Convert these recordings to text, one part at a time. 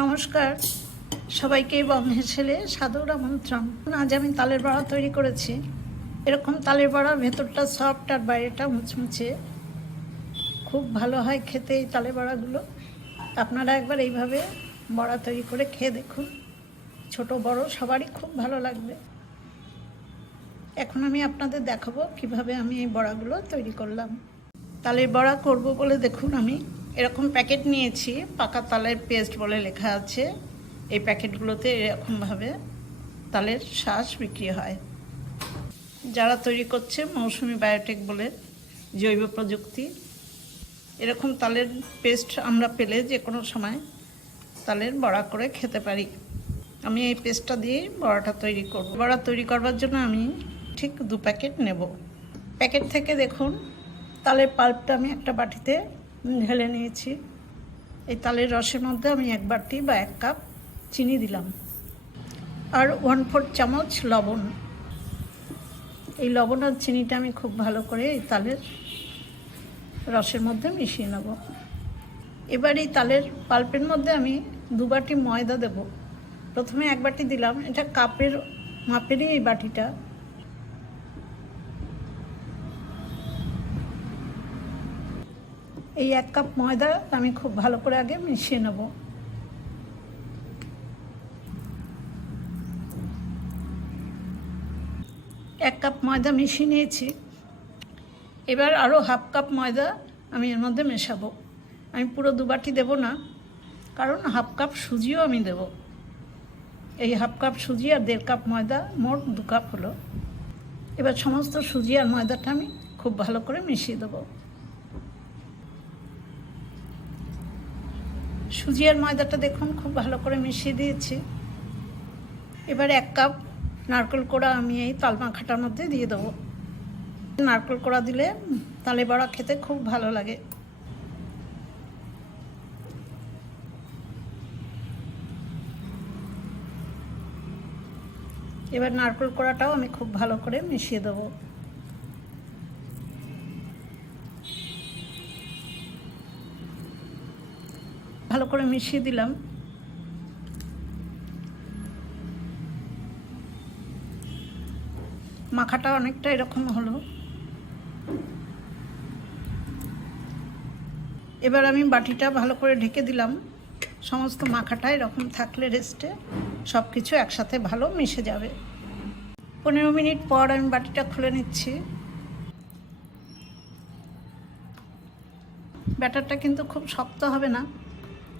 নমস্কার সবাইকে বন্ধের ছেলে সাদর আমন্ত্রণ। আজ আমি তালের বড়া তৈরি করেছি। এরকম তালের বড়া ভেতরটা সফট আর বাইরেটা মুচমুচে, খুব ভালো হয় খেতে এই তালের বড়াগুলো। আপনারা একবার এইভাবে বড়া তৈরি করে খেয়ে দেখুন, ছোট বড় সবারই খুব ভালো লাগবে। এখন আমি আপনাদের দেখাবো কিভাবে আমি এই বড়াগুলো তৈরি করলাম। তালের বড়া করব বলে দেখুন আমি এরকম প্যাকেট নিয়েছি, পাকা তালের পেস্ট বলে লেখা আছে। এই প্যাকেটগুলোতে এরকমভাবে তালের শাঁস বিক্রি হয়। যারা তৈরি করছে মৌসুমি বায়োটেক বলে জৈব প্রযুক্তি। এরকম তালের পেস্ট আমরা পেলে যে কোনো সময় তালের বড়া করে খেতে পারি। আমি এই পেস্টটা দিয়ে বড়াটা তৈরি করব। বড়া তৈরি করবার জন্য আমি ঠিক 2 প্যাকেট নেব। প্যাকেট থেকে দেখুন তালের পাল্পটা আমি একটা বাটিতে ঢেলে নিয়েছি। এই তালের রসের মধ্যে আমি 1 বাটি বা 1 কাপ চিনি দিলাম, আর 1/4 চামচ লবণ। এই লবণ আর চিনিটা আমি খুব ভালো করে এই তালের রসের মধ্যে মিশিয়ে নেব। এবার এই তালের পাল্পের মধ্যে আমি 2 বাটি ময়দা দেব। প্রথমে 1 বাটি দিলাম, এটা কাপের মাপেরই এই বাটিটা। এই 1 কাপ ময়দা আমি খুব ভালো করে আগে মিশিয়ে নেব। এক কাপ ময়দা মিশিয়ে নিয়েছি। এবার আরও 1/2 কাপ ময়দা আমি এর মধ্যে মেশাবো। আমি পুরো 2 বাটি দেবো না, কারণ 1/2 কাপ সুজিও আমি দেব। এই 1/2 কাপ সুজি আর 1.5 কাপ ময়দা, মোট 2 কাপ হলো। এবার সমস্ত সুজি আর ময়দাটা আমি খুব ভালো করে মিশিয়ে দেবো। সুজি আর ময়দাটা দেখুন খুব ভালো করে মিশিয়ে দিয়েছি। এবার 1 কাপ নারকেল কোড়া আমি এই তাল মাখাটার মধ্যে দিয়ে দেবো। নারকেল কোড়া দিলে তালে বড়া খেতে খুব ভালো লাগে। এবার নারকেল কোড়াটাও আমি খুব ভালো করে মিশিয়ে দেবো। ভালো করে মিশিয়ে দিলাম। মাখাটা অনেকটা এরকম হলো। এবার আমি বাটিটা ভালো করে ঢেকে দিলাম। সমস্ত মাখাটা এরকম থাকলে রেস্টে সব কিছু একসাথে ভালো মিশে যাবে। 15 মিনিট পর আমি বাটিটা খুলে নিচ্ছি। ব্যাটারটা কিন্তু খুব শক্ত হবে না,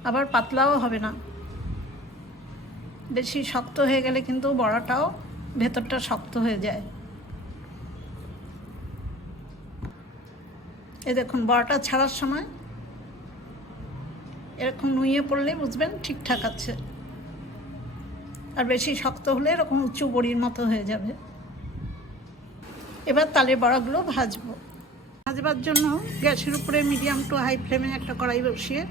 আবার পাতলাও হবে না। বেশি শক্ত হয়ে গেলে কিন্তু বড়াটাও ভেতরটা শক্ত হয়ে যায়। এই দেখুন বড়াটা ছাড়ার সময় এরকম নুয়ে পড়লে বুঝবেন ঠিকঠাক আছে, আর বেশি শক্ত হলে এরকম উঁচু বড়ির মতো হয়ে যাবে। এবার তালের বড়াগুলো ভাজবো। ভাজবার জন্য গ্যাসের উপরে মিডিয়াম টু হাই ফ্লেমে একটা কড়াই বসিয়ে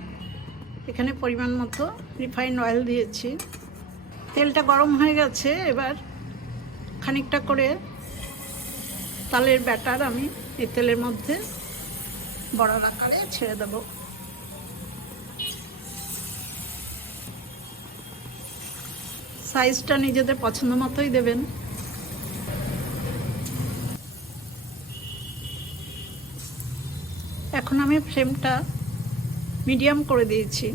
এখানে পরিমাণ মতো রিফাইন্ড অয়েল দিয়েছি। তেলটা গরম হয়ে গেছে। এবার খানিকটা করে তালের ব্যাটার আমি এই তেলের মধ্যে বড়ার আকারে ছেড়ে দেব। সাইজটা নিজেদের পছন্দ মতোই দেবেন। এখন আমি ফ্লেমটা মিডিয়াম করে দিয়েছি।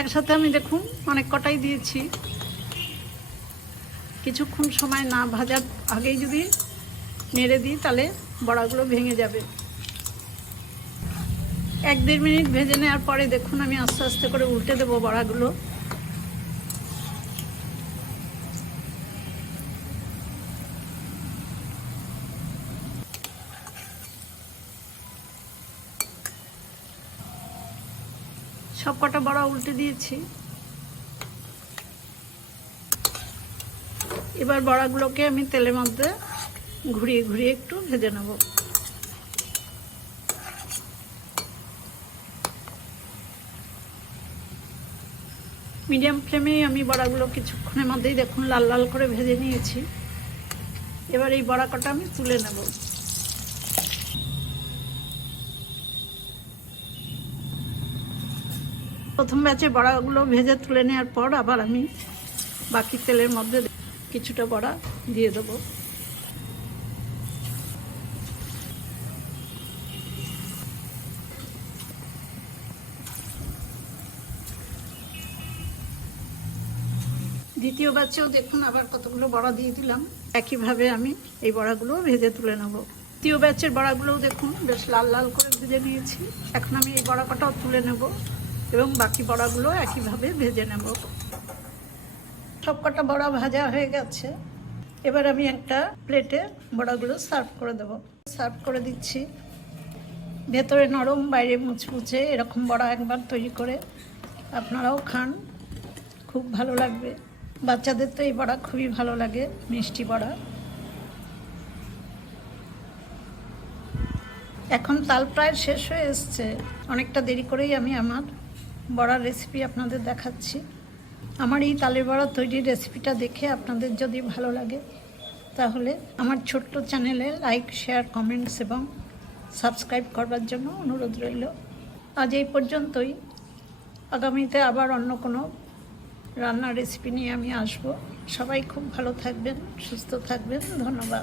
একসাথে আমি দেখুন অনেক কটাই দিয়েছি। কিছুক্ষণ সময় না ভাজার আগেই যদি নেড়ে দিই তাহলে বড়াগুলো ভেঙে যাবে। 1-1.5 মিনিট ভেজে নেওয়ার পরে দেখুন আমি আস্তে আস্তে করে উল্টে দেবো বড়াগুলো। সব কটা বড়া উল্টে দিয়েছি। এবার বড়াগুলোকে আমি তেলের মধ্যে ঘুরিয়ে ঘুরিয়ে একটু ভেজে নেব। মিডিয়াম ফ্লেমেই আমি বড়াগুলো কিছুক্ষণের মধ্যেই দেখুন লাল লাল করে ভেজে নিয়েছি। এবার এই বড়া কটা আমি তুলে নেব। প্রথম ব্যাচে বড়াগুলো ভেজে তুলে নেওয়ার পর আবার আমি বাকি তেলের মধ্যে কিছুটা বড়া দিয়ে দেবো। দ্বিতীয় ব্যাচেও দেখুন আবার কতগুলো বড়া দিয়ে দিলাম। একইভাবে আমি এই বড়াগুলো ভেজে তুলে নেব। তৃতীয় ব্যাচের বড়াগুলোও দেখুন বেশ লাল লাল করে ভেজে নিয়েছি। এখন আমি এই বড়া কটাও তুলে নেব এবং বাকি বড়াগুলো একইভাবে ভেজে নেব। সব কটা বড়া ভাজা হয়ে গেছে। এবার আমি একটা প্লেটে বড়াগুলো সার্ভ করে দেব। সার্ভ করে দিচ্ছি। ভেতরে নরম বাইরে মুচমুচে এরকম বড়া একবার তৈরি করে আপনারাও খান, খুব ভালো লাগবে। বাচ্চাদের তো এই বড়া খুবই ভালো লাগে, মিষ্টি বড়া। এখন তাল প্রায় শেষ হয়ে এসছে, অনেকটা দেরি করেই আমি আমার বড়ার রেসিপি আপনাদের দেখাচ্ছি। আমার এই তালের বড়া তৈরির রেসিপিটা দেখে আপনাদের যদি ভালো লাগে তাহলে আমার ছোট্ট চ্যানেলে লাইক, শেয়ার, কমেন্টস এবং সাবস্ক্রাইব করবার জন্য অনুরোধ রইল। আজ এই পর্যন্তই। আগামীতে আবার অন্য কোনো রান্নার রেসিপি নিয়ে আমি আসবো। সবাই খুব ভালো থাকবেন, সুস্থ থাকবেন। ধন্যবাদ।